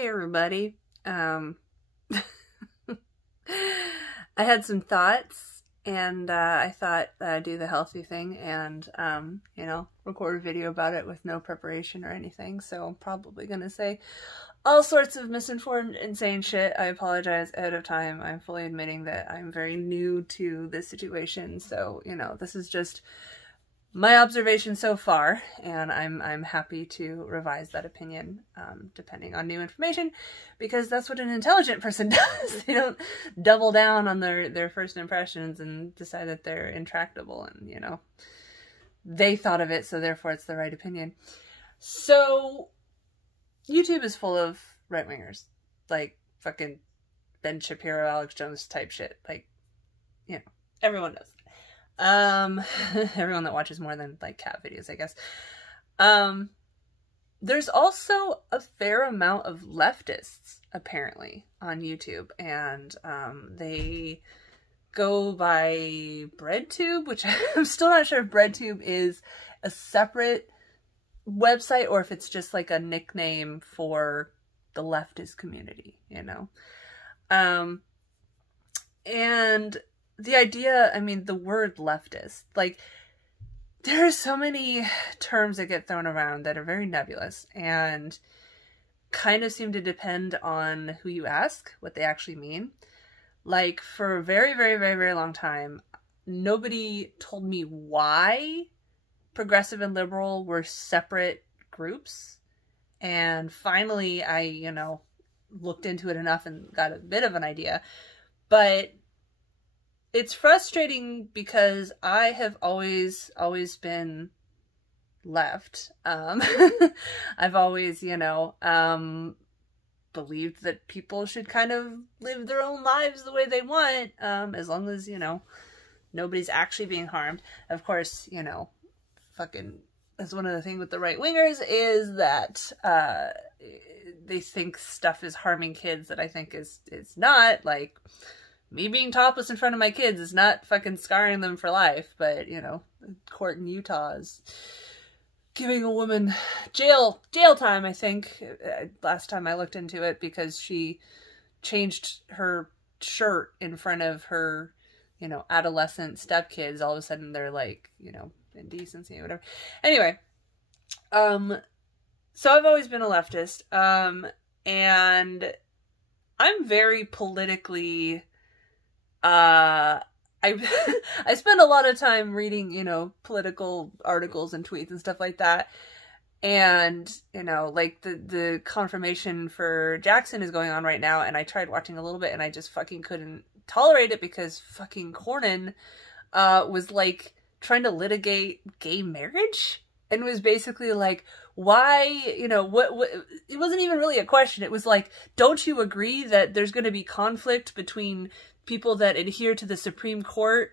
Hey everybody. I had some thoughts and I thought I'd do the healthy thing and, you know, record a video about it with no preparation or anything. So I'm probably going to say all sorts of misinformed, insane shit. I apologize ahead of time. I'm fully admitting that I'm very new to this situation. So, you know, this is just my observation so far, and I'm happy to revise that opinion depending on new information, because that's what an intelligent person does. They don't double down on their first impressions and decide that they're intractable and, you know, they thought of it, so therefore it's the right opinion. So YouTube is full of right-wingers, like fucking Ben Shapiro, Alex Jones type shit. Like, you know, everyone knows. Everyone that watches more than like cat videos, I guess. There's also a fair amount of leftists apparently on YouTube, and they go by BreadTube, which I'm still not sure if BreadTube is a separate website or if it's just like a nickname for the leftist community, you know. And the idea, I mean, the word leftist, like, there are so many terms that get thrown around that are very nebulous and kind of seem to depend on who you ask, what they actually mean. Like, for a very, very, very, very long time, nobody told me why progressive and liberal were separate groups. And finally, I, you know, looked into it enough and got a bit of an idea. But it's frustrating because I have always been left. I've always, you know, believed that people should kind of live their own lives the way they want, as long as, you know, nobody's actually being harmed. Of course, you know, fucking, that's one of the things with the right-wingers is that they think stuff is harming kids that I think is not. Like, me being topless in front of my kids is not fucking scarring them for life, but, you know, court in Utah is giving a woman jail time, I think, last time I looked into it, because she changed her shirt in front of her, you know, adolescent stepkids. All of a sudden they're like, you know, indecency or whatever. Anyway, so I've always been a leftist, and I'm very politically, I spend a lot of time reading, you know, political articles and tweets and stuff like that. And, you know, like the confirmation for Jackson is going on right now, and I tried watching a little bit and I just fucking couldn't tolerate it because fucking Cornyn was like trying to litigate gay marriage and was basically like, why, you know, what it wasn't even really a question. It was like, don't you agree that there's going to be conflict between people that adhere to the Supreme Court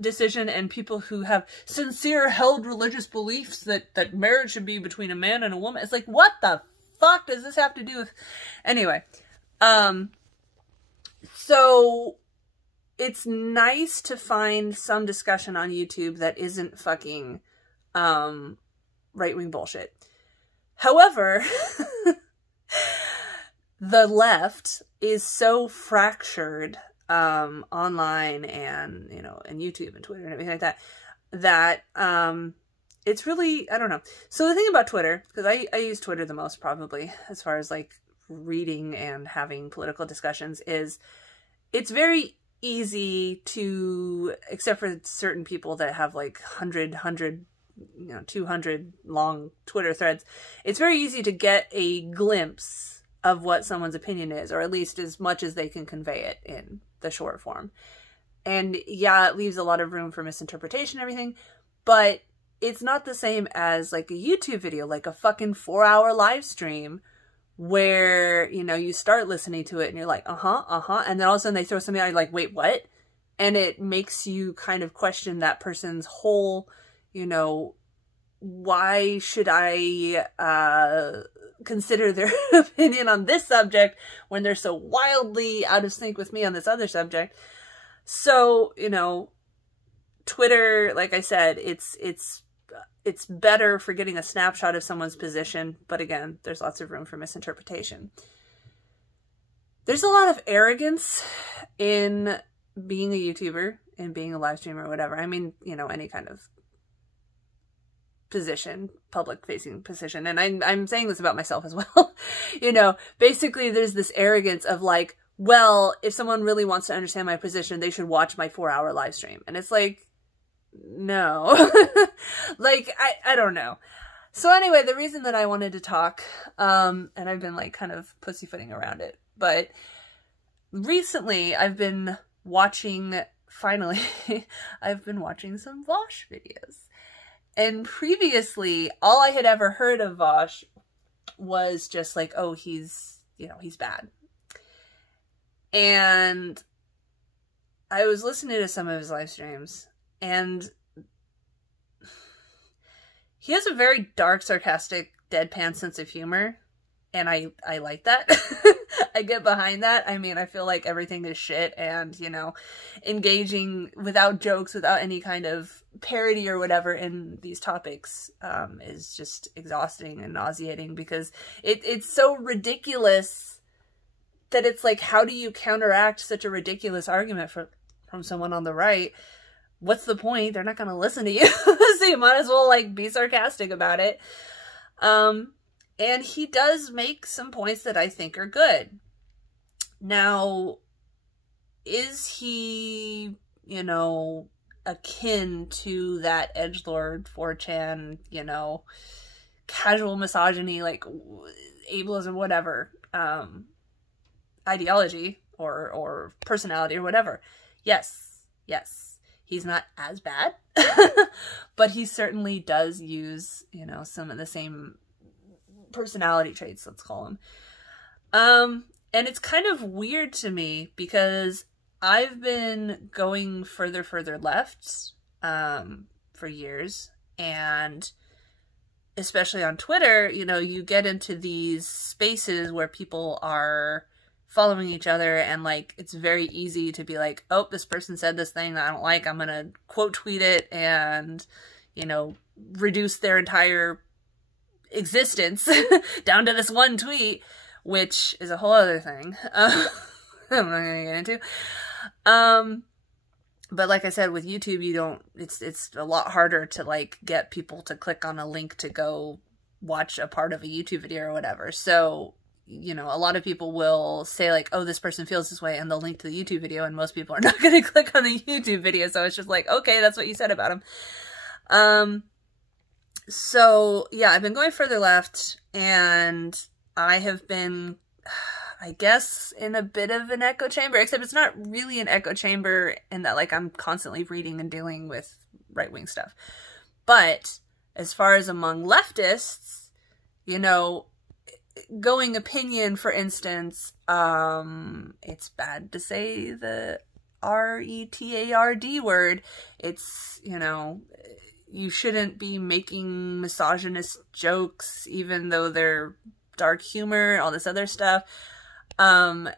decision and people who have sincere held religious beliefs that marriage should be between a man and a woman? It's like, what the fuck does this have to do with? Anyway, so it's nice to find some discussion on YouTube that isn't fucking right-wing bullshit. However, the left is so fractured online and, you know, and YouTube and Twitter and everything like that, it's really, I don't know. So the thing about Twitter, because I use Twitter the most probably as far as like reading and having political discussions, is it's very easy to, except for certain people that have like 100, you know, 200 long Twitter threads, it's very easy to get a glimpse of what someone's opinion is, or at least as much as they can convey it in the short form. And yeah, it leaves a lot of room for misinterpretation and everything, but it's not the same as like a YouTube video, like a fucking 4-hour live stream where, you know, you start listening to it and you're like, and then all of a sudden they throw something out, you're like, wait, what? And it makes you kind of question that person's whole, you know, why should I consider their opinion on this subject when they're so wildly out of sync with me on this other subject? So, you know, Twitter, like I said, it's it's better for getting a snapshot of someone's position, but again, there's lots of room for misinterpretation. There's a lot of arrogance in being a YouTuber and being a live streamer or whatever. I mean, you know, any kind of position, public facing position. And I'm saying this about myself as well. You know, basically there's this arrogance of like, well, if someone really wants to understand my position, they should watch my 4-hour live stream. And it's like, no. Like, I don't know. So anyway, the reason that I wanted to talk, and I've been like kind of pussyfooting around it, but recently I've been watching, finally, I've been watching some Vaush videos. And previously, all I had ever heard of Vaush was just like, oh, he's, you know, he's bad. And I was listening to some of his live streams, and he has a very dark, sarcastic, deadpan sense of humor. And I like that. I get behind that. I mean, I feel like everything is shit, and, you know, engaging without jokes, without any kind of parody or whatever in these topics is just exhausting and nauseating, because it's so ridiculous that it's like, how do you counteract such a ridiculous argument from someone on the right? What's the point? They're not going to listen to you. So you might as well like be sarcastic about it. And he does make some points that I think are good. Now, is he, you know, akin to that edgelord 4chan, you know, casual misogyny, like ableism, whatever, ideology or personality or whatever? Yes, yes. He's not as bad, but he certainly does use, you know, some of the same personality traits, let's call them. And it's kind of weird to me, because I've been going further left for years, and especially on Twitter, you know, you get into these spaces where people are following each other, and like, it's very easy to be like, oh, this person said this thing that I don't like, I'm gonna quote tweet it and, you know, reduce their entire existence down to this one tweet, which is a whole other thing I'm not gonna get into. But like I said, with YouTube, you don't, it's a lot harder to like get people to click on a link to go watch a part of a YouTube video or whatever. So, you know, a lot of people will say like, oh, this person feels this way, and they'll link to the YouTube video, and most people are not going to click on the YouTube video. So it's just like, okay, that's what you said about him. So yeah, I've been going further left, and I have been, I guess, in a bit of an echo chamber, except it's not really an echo chamber in that like I'm constantly reading and dealing with right-wing stuff. But as far as among leftists, you know, going opinion, for instance, it's bad to say the R-E-T-A-R-D word. It's, you know, you shouldn't be making misogynist jokes, even though they're dark humor, all this other stuff. And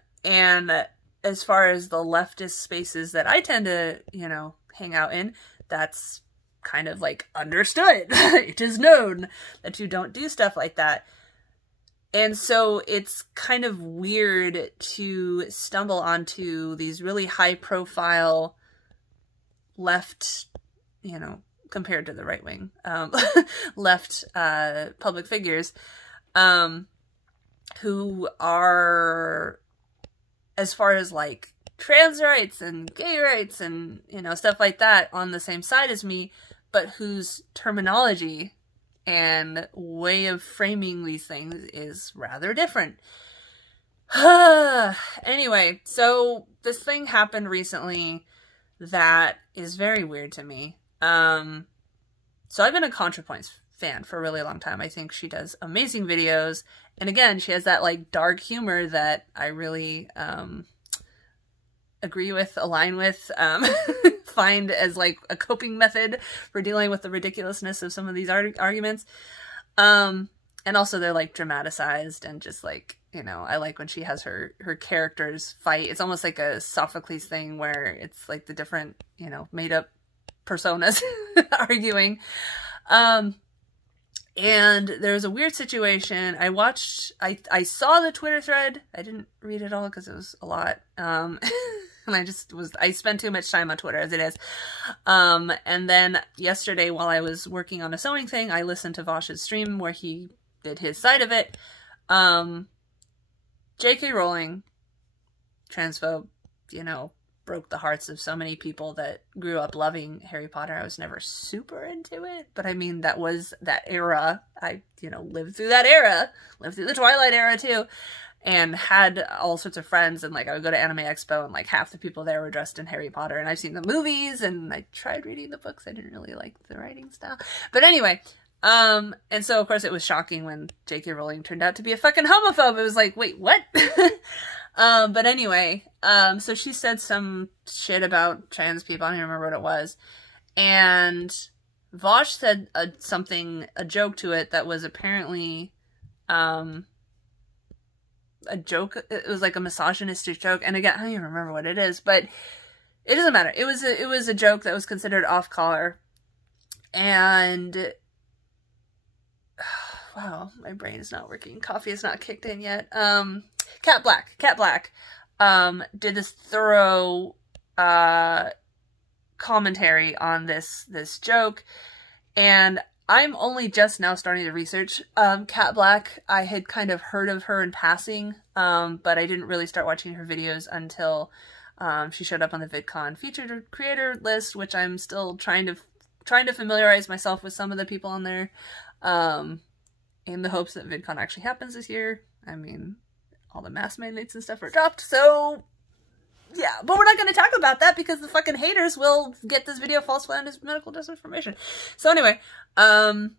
as far as the leftist spaces that I tend to, you know, hang out in, that's kind of like understood. It is known that you don't do stuff like that. And so it's kind of weird to stumble onto these really high profile left, you know, compared to the right wing, left public figures, who are, as far as like trans rights and gay rights and, you know, stuff like that, on the same side as me, but whose terminology and way of framing these things is rather different. Anyway, so this thing happened recently that is very weird to me. So I've been a Contrapoints fan for a really long time. I think she does amazing videos. And again, she has that like dark humor that I really agree with, align with, find as like a coping method for dealing with the ridiculousness of some of these arguments. And also they're like dramatized and just like, you know, I like when she has her characters fight. It's almost like a Sophocles thing where it's like the different, you know, made up personas arguing. And there's a weird situation. I saw the Twitter thread. I didn't read it all because it was a lot. And I spend too much time on Twitter as it is. And then yesterday while I was working on a sewing thing, I listened to Vaush's stream where he did his side of it. J.K. Rowling, transphobe, you know, broke the hearts of so many people that grew up loving Harry Potter. I was never super into it, but I mean, that was that era. I, you know, lived through that era, lived through the Twilight era too, and had all sorts of friends, and like I would go to Anime Expo and like half the people there were dressed in Harry Potter, and I've seen the movies and I tried reading the books. I didn't really like the writing style, but anyway, and so of course it was shocking when J.K. Rowling turned out to be a fucking homophobe. It was like, wait, what? But anyway, so she said some shit about trans people. I don't even remember what it was. And Vaush said a joke to it that was apparently, a joke. It was like a misogynistic joke. And again, I don't even remember what it is, but it doesn't matter. It was a joke that was considered off color. And wow, my brain is not working. Coffee is not kicked in yet. Kat Blaque, did this thorough, commentary on this joke, and I'm only just now starting to research, Kat Blaque. I had kind of heard of her in passing, but I didn't really start watching her videos until, she showed up on the VidCon featured creator list, which I'm still trying to familiarize myself with some of the people on there, in the hopes that VidCon actually happens this year. I mean, all the mask mandates and stuff are dropped, so yeah, but we're not going to talk about that because the fucking haters will get this video falsified as medical disinformation. So anyway, Mama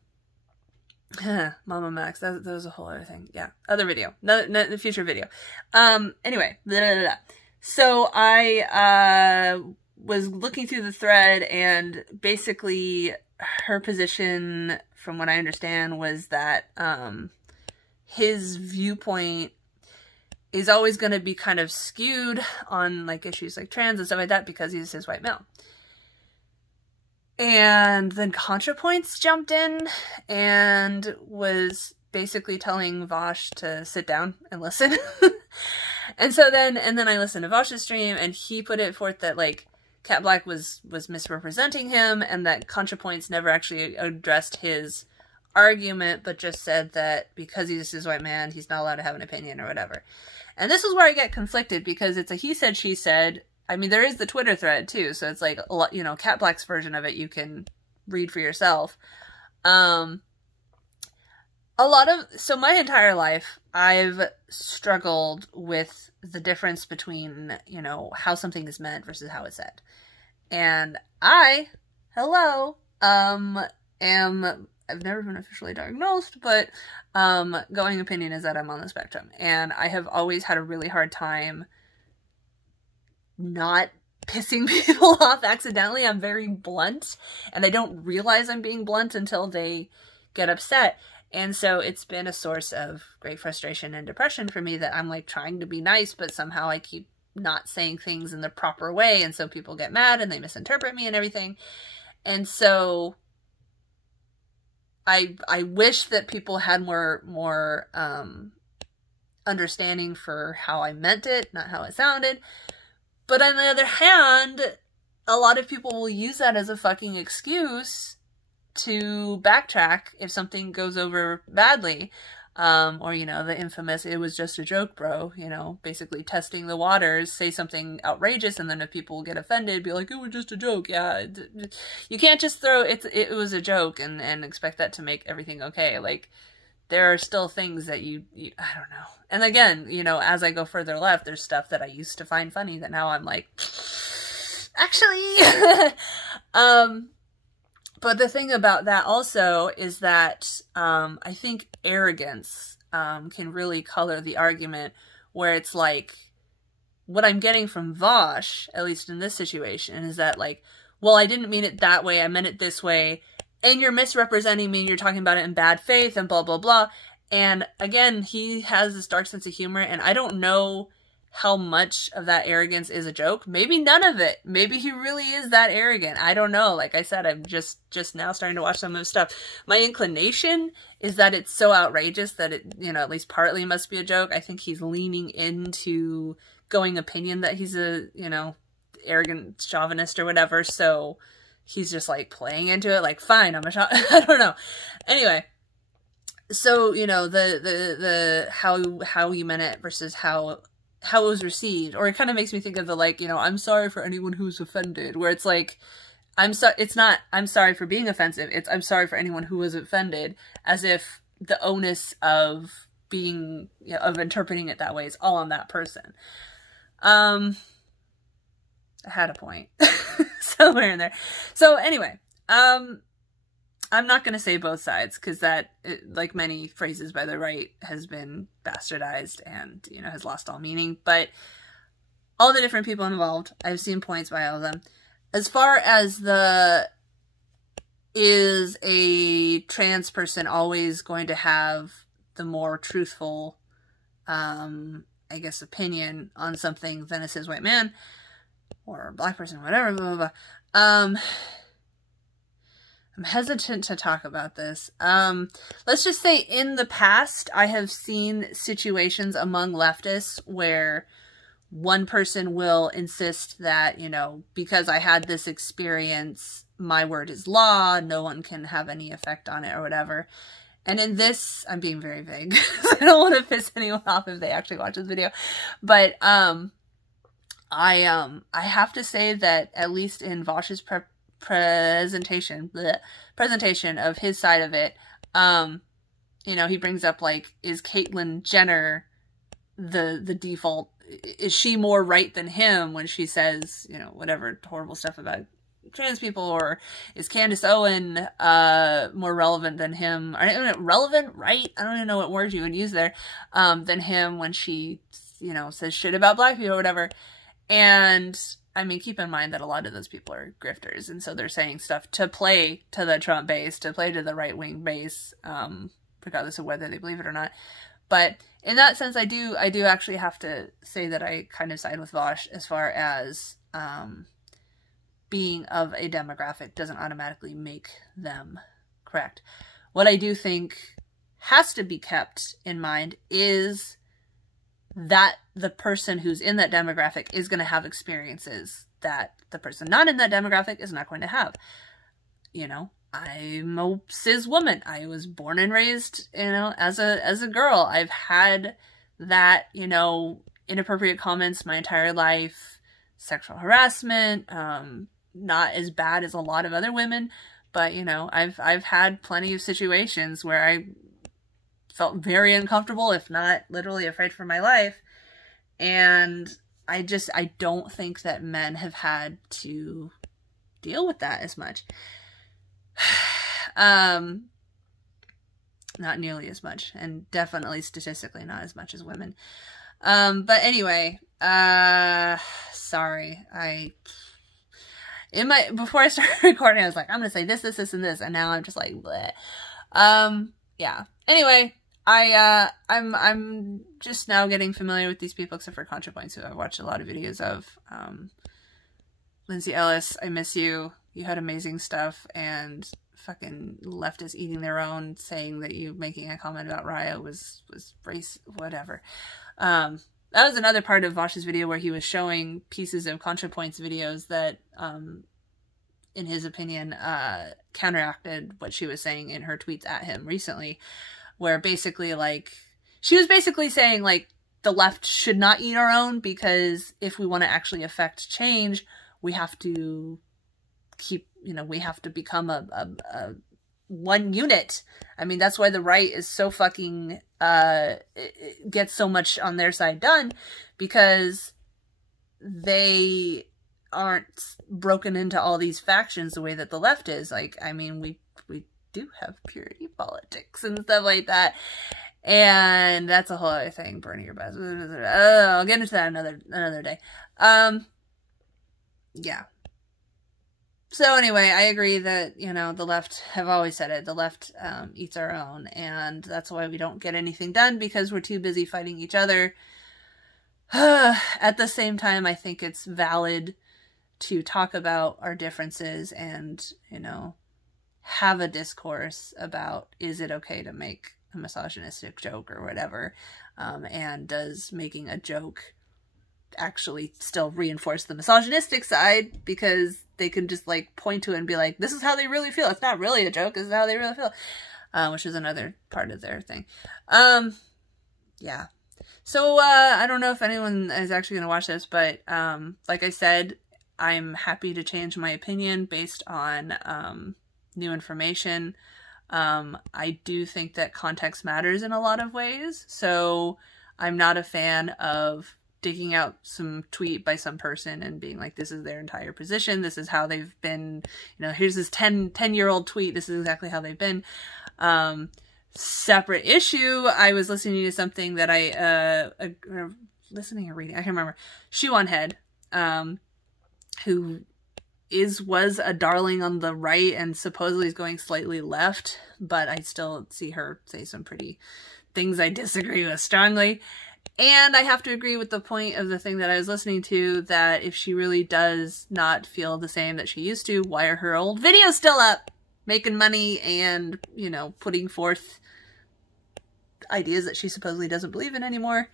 Max, that was a whole other thing. Yeah, other video, no, future video. Anyway, blah, blah, blah. So I was looking through the thread, and basically her position, from what I understand, was that his viewpoint is always going to be kind of skewed on like issues like trans and stuff like that because he's a cis white male. And then Contrapoints jumped in and was basically telling Vaush to sit down and listen. And then I listened to Vaush's stream, and he put it forth that like Kat Blaque was misrepresenting him, and that Contrapoints never actually addressed his argument, but just said that because he's a cis white man, he's not allowed to have an opinion or whatever. And this is where I get conflicted, because it's a he said, she said. I mean, there is the Twitter thread too, so it's like a lot, you know, Kat Blaque's version of it you can read for yourself. So my entire life, I've struggled with the difference between, you know, how something is meant versus how it's said. And I've never been officially diagnosed, but going opinion is that I'm on the spectrum. And I have always had a really hard time not pissing people off accidentally. I'm very blunt, and they don't realize I'm being blunt until they get upset. And so it's been a source of great frustration and depression for me that I'm like trying to be nice, but somehow I keep not saying things in the proper way. And so people get mad and they misinterpret me and everything. And so I wish that people had more understanding for how I meant it, not how it sounded. But on the other hand, a lot of people will use that as a fucking excuse to backtrack if something goes over badly. Or, you know, the infamous, it was just a joke, bro, you know, basically testing the waters, say something outrageous, and then if people get offended, be like, it was just a joke. Yeah, you can't just throw, it was a joke and expect that to make everything okay. Like, there are still things that you I don't know. And again, you know, as I go further left, there's stuff that I used to find funny that now I'm like, actually. But the thing about that also is that I think arrogance can really color the argument, where it's like, what I'm getting from Vaush, at least in this situation, is that like, well, I didn't mean it that way, I meant it this way, and you're misrepresenting me, and you're talking about it in bad faith, and blah, blah, blah. And again, he has this dark sense of humor, and I don't know how much of that arrogance is a joke. Maybe none of it. Maybe he really is that arrogant. I don't know. Like I said, I'm just now starting to watch some of his stuff. My inclination is that it's so outrageous that it, you know, at least partly must be a joke. I think he's leaning into going opinion that he's a, you know, arrogant chauvinist or whatever. So he's just like playing into it. Like, fine, I'm a I don't know. Anyway. So, you know, the how you meant it versus how it was received, or it kind of makes me think of the, like, you know, I'm sorry for anyone who's offended, where it's like, it's not, I'm sorry for being offensive, it's, I'm sorry for anyone who was offended, as if the onus of being, you know, of interpreting it that way is all on that person. I had a point somewhere in there. So anyway, I'm not going to say both sides, because that, like many phrases by the right, has been bastardized and, you know, has lost all meaning. But all the different people involved, I've seen points by all of them. As far as is a trans person always going to have the more truthful, I guess, opinion on something than a cis white man or a black person, whatever, blah, blah, blah. I'm hesitant to talk about this. Let's just say in the past, I have seen situations among leftists where one person will insist that, you know, because I had this experience, my word is law, no one can have any effect on it or whatever. And in this, I'm being very vague. I don't want to piss anyone off if they actually watch this video. But I have to say that at least in Vaush's presentation of his side of it, you know, he brings up, like, is Caitlyn Jenner the default? Is she more right than him when she says, you know, whatever horrible stuff about trans people? Or is Candace Owen more relevant than him? Or, relevant, right? I don't even know what word you would use there, than him when she, you know, says shit about black people or whatever. And I mean, keep in mind that a lot of those people are grifters, and so they're saying stuff to play to the Trump base, to play to the right-wing base, regardless of whether they believe it or not. But in that sense, I do actually have to say that I kind of side with Vaush as far as being of a demographic doesn't automatically make them correct. What I do think has to be kept in mind is that the person who's in that demographic is going to have experiences that the person not in that demographic is not going to have. You know, I'm a cis woman. I was born and raised, you know, as a girl. I've had that, you know, inappropriate comments my entire life, sexual harassment, not as bad as a lot of other women, but, you know, I've had plenty of situations where I felt very uncomfortable, if not literally afraid for my life. And I don't think that men have had to deal with that as much. Not nearly as much, and definitely statistically not as much as women. But anyway, sorry, before I started recording, I was like, I'm gonna say this, this, this, and this, and now I'm just like, bleh. Yeah. Anyway, I'm just now getting familiar with these people, except for Contrapoints, who I've watched a lot of videos of. Lindsay Ellis, I miss you. You had amazing stuff, and fucking leftists eating their own, saying that you making a comment about Raya was race, whatever. That was another part of Vaush's video where he was showing pieces of Contrapoints videos that, in his opinion, counteracted what she was saying in her tweets at him recently, where basically, like, she was basically saying, like, the left should not eat our own, because if we want to actually affect change, we have to we have to become a one unit. I mean, that's why the right is so fucking, it gets so much on their side done, because they aren't broken into all these factions the way that the left is. Like, I mean, we do have purity politics and stuff like that. And that's a whole other thing. Burning your best. I'll get into that another day. Yeah. So anyway, I agree that, you know, the left, have always said it, the left eats our own, and that's why we don't get anything done, because we're too busy fighting each other. at the same time, I think it's valid to talk about our differences and, you know, have a discourse about, is it okay to make a misogynistic joke or whatever, and does making a joke actually still reinforce the misogynistic side, because they can just like point to it and be like, this is how they really feel. It's not really a joke, this is how they really feel, which is another part of their thing. Yeah. So I don't know if anyone is actually going to watch this, but like I said, I'm happy to change my opinion based on new information. I do think that context matters in a lot of ways, so I'm not a fan of digging out some tweet by some person and being like, this is their entire position, this is how they've been, you know, here's this 10-year-old tweet, this is exactly how they've been. Separate issue, I was listening to something that listening or reading, I can't remember, Shoe on Head, who was a darling on the right and supposedly is going slightly left, but I still see her say some pretty things I disagree with strongly. And I have to agree with the point of the thing that I was listening to, that if she really does not feel the same that she used to, why are her old videos still up? Making money and, you know, putting forth ideas that she supposedly doesn't believe in anymore.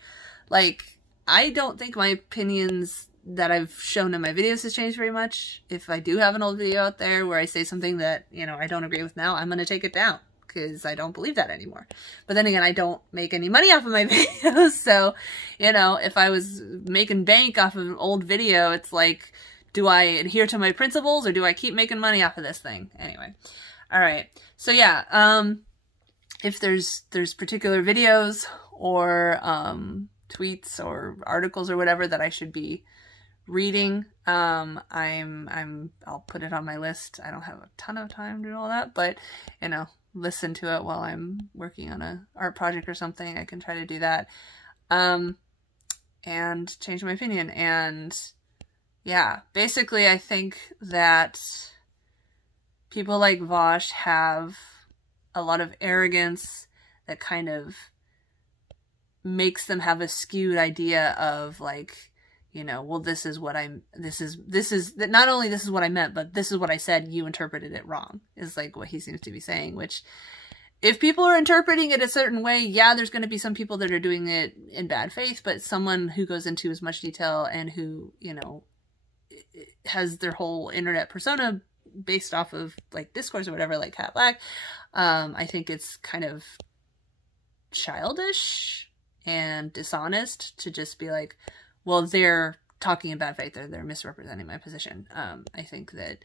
Like, I don't think my opinions that I've shown in my videos has changed very much. If I do have an old video out there where I say something that, you know, I don't agree with now, I'm going to take it down, because I don't believe that anymore. But then again, I don't make any money off of my videos, so, you know, if I was making bank off of an old video, it's like, do I adhere to my principles or do I keep making money off of this thing? Anyway. All right. So yeah, if there's particular videos or tweets or articles or whatever that I should be reading, I'll put it on my list. I don't have a ton of time to do all that, but, you know, listen to it while I'm working on a art project or something. I can try to do that, and change my opinion. And yeah, basically I think that people like Vaush have a lot of arrogance that kind of makes them have a skewed idea of, like, you know, well, this is not only this is what I meant, but this is what I said, you interpreted it wrong, is like what he seems to be saying. Which, if people are interpreting it a certain way, yeah, there's going to be some people that are doing it in bad faith, but someone who goes into as much detail and who, you know, has their whole internet persona based off of like discourse or whatever, like Kat Blaque, I think it's kind of childish and dishonest to just be like, well, they're talking in bad faith, they're misrepresenting my position. I think that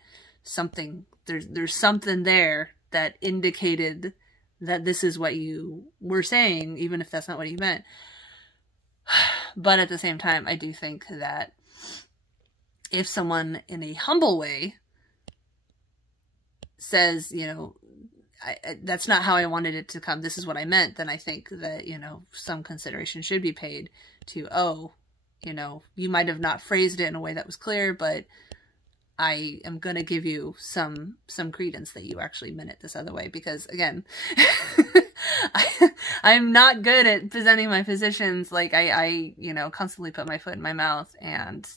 there's something there that indicated that this is what you were saying, even if that's not what you meant. But at the same time, I do think that if someone in a humble way says, you know, that's not how I wanted it to come, this is what I meant, then I think that, you know, some consideration should be paid to, oh, you know, you might have not phrased it in a way that was clear, but I am going to give you some credence that you actually meant it this other way. Because again, I'm not good at presenting my positions. Like I, you know, constantly put my foot in my mouth and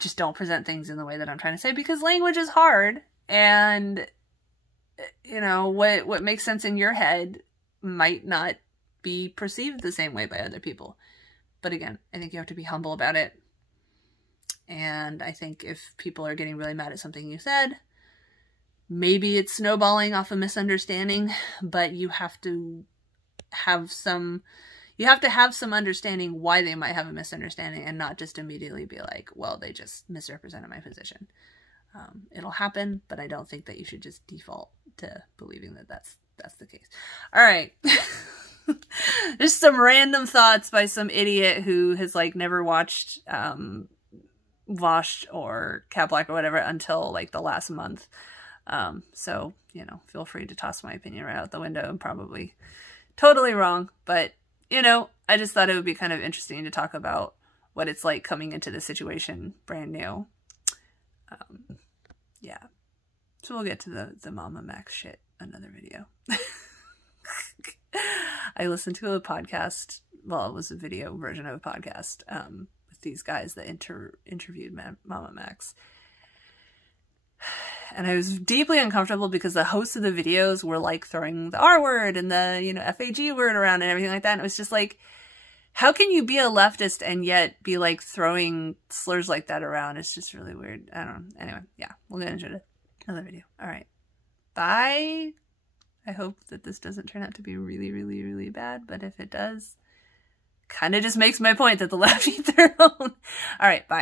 just don't present things in the way that I'm trying to say, because language is hard, and, you know, what makes sense in your head might not be perceived the same way by other people. But again, I think you have to be humble about it. And I think if people are getting really mad at something you said, maybe it's snowballing off a misunderstanding, but you have to have some understanding why they might have a misunderstanding, and not just immediately be like, well, they just misrepresented my position. It'll happen, but I don't think that you should just default to believing that that's the case. All right. Just some random thoughts by some idiot who has like never watched Vaush or Kat Blaque or whatever until like the last month. So, you know, feel free to toss my opinion right out the window. I'm probably totally wrong, but, you know, I just thought it would be kind of interesting to talk about what it's like coming into the situation brand new. Yeah. So we'll get to the Mama Max shit another video. I listened to a podcast well, it was a video version of a podcast with these guys that interviewed Mama Max. And I was deeply uncomfortable because the hosts of the videos were like throwing the R word and the, you know, FAG word around and everything like that. And it was just like, how can you be a leftist and yet be like throwing slurs like that around? It's just really weird. I don't know. Anyway, yeah, we'll get into another video. All right. Bye. I hope that this doesn't turn out to be really, really, really bad. But if it does, kind of just makes my point that the left eat their own. All right. Bye.